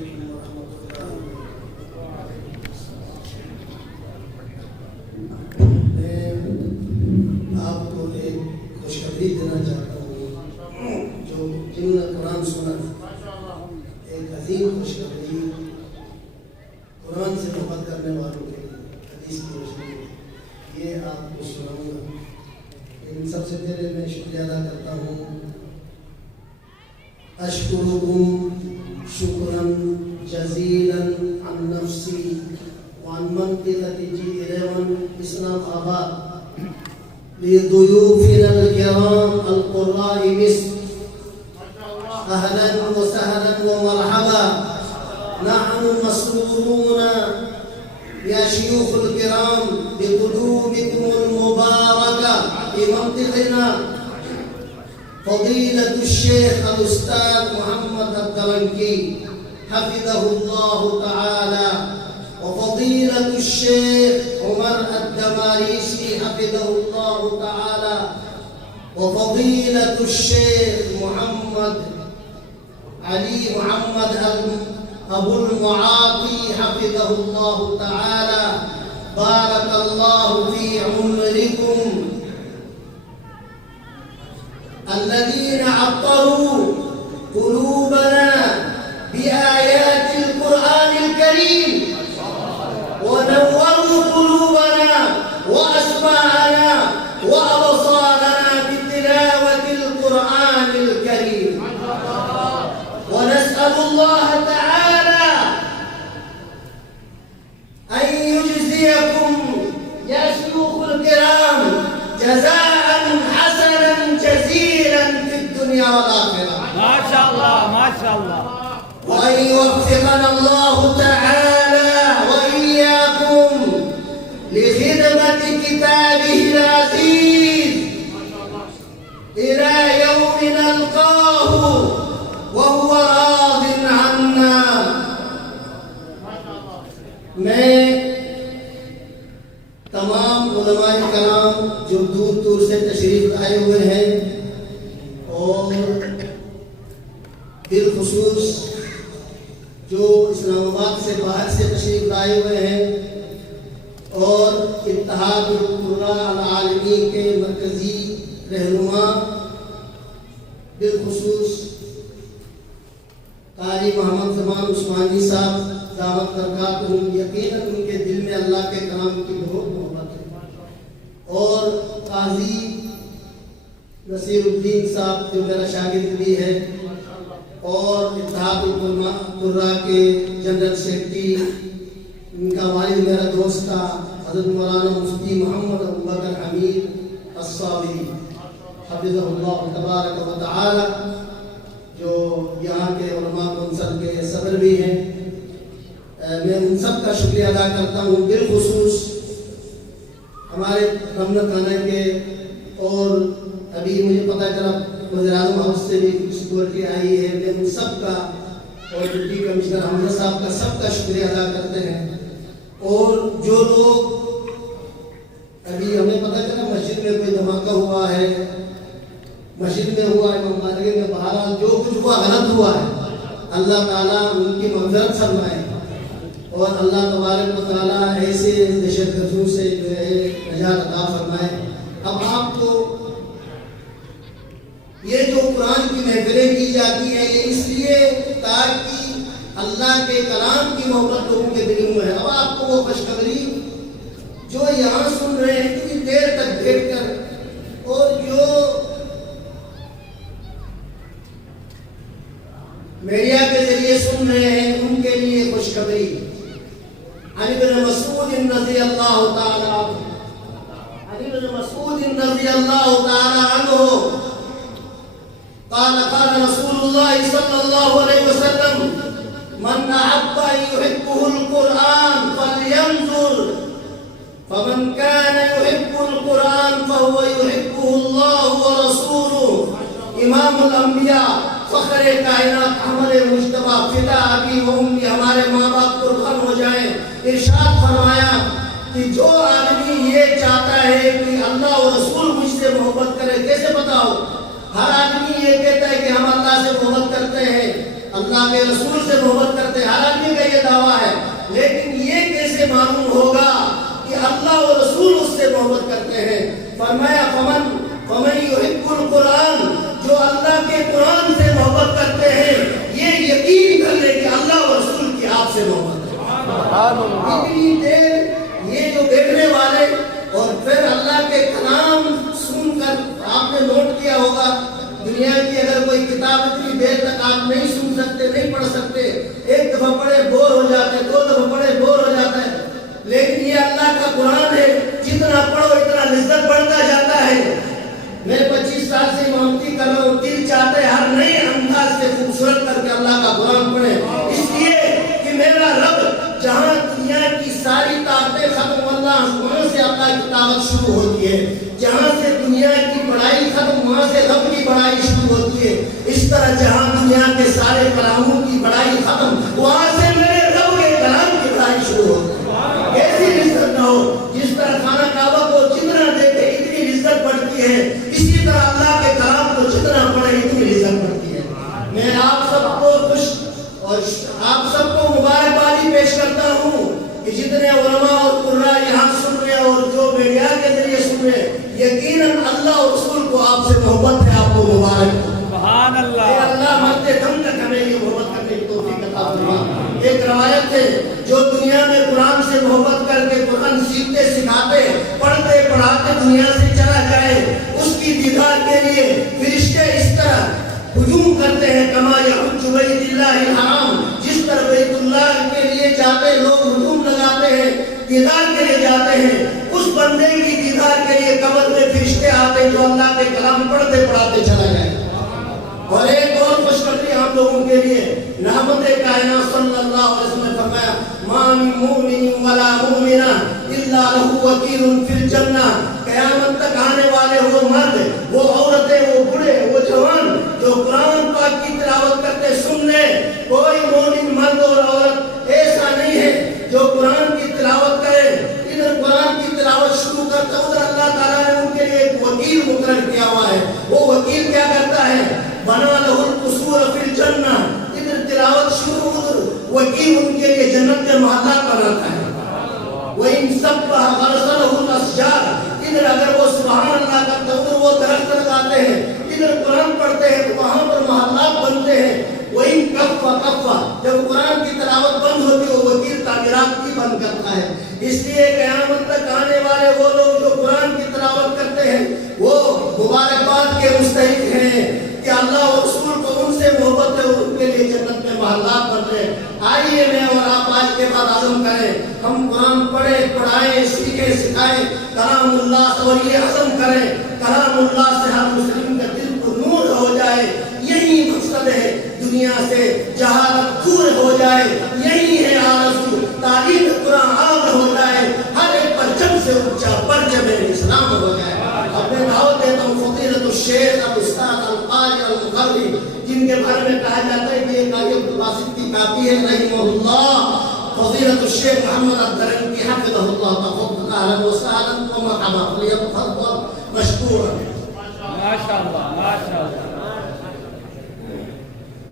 علیکم ورحمۃ اللہ۔ میں آپ کو ایک خوشخبری دینا چاہتا ہوں جو جنہوں نے قرآن سنا، ایک عظیم خوشخبری قرآن سے محبت کرنے والوں کے لیے حدیث کی روشنی میں یہ آپ کو سناؤں گا۔ لیکن سب سے پہلے میں شکریہ ادا کرتا ہوں، اشکرکم شکرا جزیلا عن نفسی وعن منطقة جیران اسلام آباد لضیوفنا الکرام القراء مصر، اہلا وسہلا ومرحبا۔ نحن مسرورون یا شیوخ الکرام بقدومکم المبارکہ في منطقنا۔ فضیلة الشیخ الاستاذ محمد الدرنکی حفظه الله تعالى، وفضيلة الشيخ عمر الدماريسي حفظه الله تعالى، وفضيلة الشيخ محمد علي محمد أبو المعاطي حفظه الله تعالى۔ بارك الله في عمركم الذين عطروا قلوبنا بآيات القرآن الكريم، ونوروا قلوبنا وأسماعنا وأبصارنا بتلاوة القرآن الكريم، ونسأل الله تعالى أن يجزيكم يا شيوخ الكرام جزاء حسنا جزيلا في الدنيا والآخرة، ما شاء الله ما شاء الله، وأن يوفقنا الله تعالى وإياكم لخدمة كتابه العزيز إلى يوم نلقاه وهو راض عنا۔ میں تمام علماء کرام جو دور دور سے تشریف لائے ہوئے ہیں، اور بالخصوص جو اسلام آباد سے باہر سے تشریف لائے ہوئے ہیں، اور اتحاد القراء العالمین کے مرکزی رہنما بالخصوص قاری محمد زمان عثمانی صاحب دعوت برکاتہم، یقیناً ان کے دل میں اللہ کے کلام کی بہت محبت ہے، اور قاضی نصیر الدین صاحب جو میرا شاگرد بھی ہے، اور اتحاد القراء کے جنرل سیکرٹری، ان کا والد میرا دوست تھا حضرت مولانا مفتی محمد ابوبکر حمید الصابری حفظہ اللہ تبارک و تعالی، جو یہاں کے علماء کونسل کے صدر بھی ہیں۔ میں ان سب کا شکریہ ادا کرتا ہوں، بالخصوص ہمارے رمضان خانہ کے، اور ابھی مجھے پتہ چلا وزیر اعظم ہاؤس سے بھی سیکورٹی آئی ہے، میں ان سب کا اور ڈپٹی کمشنر حمزہ صاحب کا سب کا شکریہ ادا کرتے ہیں۔ اور جو لوگ ابھی ہمیں پتہ چلا مسجد میں کوئی دھماکہ ہوا ہے، مسجد میں ہوا ہے، مارکیٹ میں، بہرحال جو کچھ ہوا غلط ہوا ہے، اللہ تعالیٰ ان کی مغفرت فرمائے، اور اللہ تبارک و تعالیٰ ایسے دہشت گردوں سے جو ہے نجات عطا فرمائے۔ اب آپ کو یہ جو قرآن کی محفلیں کی جاتی ہیں، یہ اس لیے تاکہ اللہ کے کلام کی محبت لوگوں کے دلوں میں ہے۔ اب آپ کو وہ خوشخبری جو یہاں سن رہے ہیں اتنی دیر تک بیٹھ کر، اور جو میڈیا کے ذریعے سن رہے ہیں، ان کے لیے خوشخبری۔ عن ابن مسعود رضی اللہ تعالی عنہ، عن ابن مسعود رضی اللہ تعالی عنہ قال قال رسول الله صلى الله عليه وسلم من أحب أن يحبه القرآن فلينظر، فمن كان يحب القرآن فهو يحبه الله ورسوله۔ امام الانبیاء، فخر کائنات، ہمارے مجتبی فدا ابی و امی، ہمارے ماں باپ قربان ہو جائیں، ارشاد فرمایا کہ جو آدمی یہ چاہتا ہے کہ اللہ و رسول مجھ سے محبت کرے، کیسے بتاؤ؟ ہر آدمی یہ کہتا ہے کہ ہم اللہ سے محبت کرتے ہیں، اللہ کے رسول سے محبت کرتے ہیں، ہر محبت کرتے ہیں. فرمایا فمن یحب القرآن، جو اللہ کے قرآن سے محبت کرتے ہیں یہ یقین کر لے کہ اللہ و رسول کی آپ سے محبت ہے. اتنی دیر یہ جو بیٹھنے والے اور پھر اللہ کے کلام سن کر آپ نے نوٹ کیا ہوگا دنیا کی اگر کوئی کتاب اتنی دیر تک آپ نہیں سن سکتے، نہیں پڑھ سکتے، ایک دفعہ پڑھے بور ہو جاتے ہیں، 2 دفعہ پڑھے بور ہو جاتا ہے. لیکن یہ اللہ کا قرآن ہے، جتنا پڑھو اتنا لذت بڑھتا جاتا ہے. میں 25 سال سے امامتی کر رہا ہوں، دل چاہتے ہر نئے انداز سے خوبصورت کر کے اللہ کا قرآن پڑھیں، اس لیے کہ میرا رب جہاں دنیا کی ساری طاقتیں ختم، اللہ وہاں سے اللہ کی طاقت شروع ہوتی ہے. جہاں سے دنیا کی بڑائی ختم، وہاں سے رب کی بڑائی شروع ہوتی ہے. اس طرح جہاں دنیا کے سارے کلاموں کی بڑائی ختم، وہاں سے میرے رب کے کلام کی بڑائی شروع ہوتی ہے. ایسی لذت نہ ہو جس طرح خانہ کعبہ کو جتنا دیکھے اتنی لذت بڑھتی ہے، اسی طرح اللہ کے کلام کو جتنا پڑھے اتنی لذت بڑھتی ہے. میں آپ سب کو خوش اور آپ سب کو مبارکبادی پیش کرتا ہوں کہ جتنے علماء اور قراء یہاں سن رہے ہیں اور جو میڈیا کے ذریعے سن رہے ہیں، یقیناً اللہ اور رسول کو آپ سے محبت ہے. آپ کو مبارک ہو. سبحان اللہ. اے اللہ مرتے دم تک ہمیں یہ محبت کرنے کی توفیق عطا فرما. ایک روایت ہے جو دنیا میں قرآن سے محبت کر کے قرآن سیکھتے سکھاتے پڑھتے پڑھاتے دنیا سے چلا جائے، اس کی دیدار کے لیے فرشتے اس طرح ہجوم کرتے ہیں کما یحج بیت اللہ الحرام، جس طرح بیت اللہ کے لیے جاتے لوگ ہجوم لگاتے ہیں، دیدار کے لیے جاتے ہیں. اس بندے کی دیدار کے لیے قبر میں فرشتے آتے جو اللہ کے کلام پڑھتے پڑھاتے چلا جائے. اور ایک اور خوشخبری ہم لوگوں کے لیے، رحمت کائنات صلی اللہ علیہ وسلم نے فرمایا ما من مومن ولا مومنہ الا له وکیل فی الجنہ. قیامت تک آنے والے وہ مرد، وہ عورتیں، وہ بڑے، وہ جوان جو قرآن پاک کی تلاوت کرتے سن لے، کوئی مومن مرد اور عورت ایسا نہیں ہے جو قرآن کی تلاوت کرے، ادھر قرآن کی تلاوت شروع کرتا ادھر اللہ تعالیٰ نے ان کے لیے ایک وکیل مقرر کیا ہوا ہے. وہ وکیل کیا کرتا ہے؟ بنا لہ القصور فی الجنہ، ادھر تلاوت شروع ادھر وکیل ان کے لیے جنت کے محلات بناتا ہے. وَإِن سَبَّحَ غَرَسَلَهُ الْأَشْجَارُ، ادھر اگر وہ سبحان اللہ کرتے ادھر وہ درخت لگاتے ہیں، ادھر قرآن پڑھتے ہیں تو وہاں پر محلات بنتے ہیں. وَإِن كَفَّ جب قرآن کی تلاوت بند ہوتی ہے وہ وکیل تعمیرات کی بند کرتا ہے. اس لیے قیامت تک آنے والے وہ لوگ جو قرآن کی تلاوت کرتے ہیں وہ مبارکباد کے مستحق ہیں کہ اللہ اور رسول کو ان سے محبت ہے اور ان کے لیے جنت میں محلات بن رہے ہیں. آئیے میں اور آپ آج کے بعد عزم کریں، ہم قرآن پڑھیں، پڑھائیں، سیکھیں، سکھائیں کلام اللہ سے، اور یہ عزم کریں کلام اللہ سے ہر مسلم کا دل کو نور ہو جائے. یہی مقصد ہے دنیا سے جہالت دور ہو جائے، یہی ہے آرزو تعلیم قرآن عام ہو جائے، ہر ایک پرچم سے اونچا پرچم اسلام ہو جائے. اب میں دعوت دیتا ہوں فضیلت الشیخ الاستاذ القاری المقرری، جن کے بارے میں کہا جاتا ہے کہ یہ قاری عبدالباسط کی کاپی ہے رحمہ اللہ، فضیلت الشیخ محمد الدرنکی حفظہ اللہ. تفضل اہلا وسہلا ومرحبا، فلیتفضل مشکورا. ماشاء اللہ ماشاء اللہ.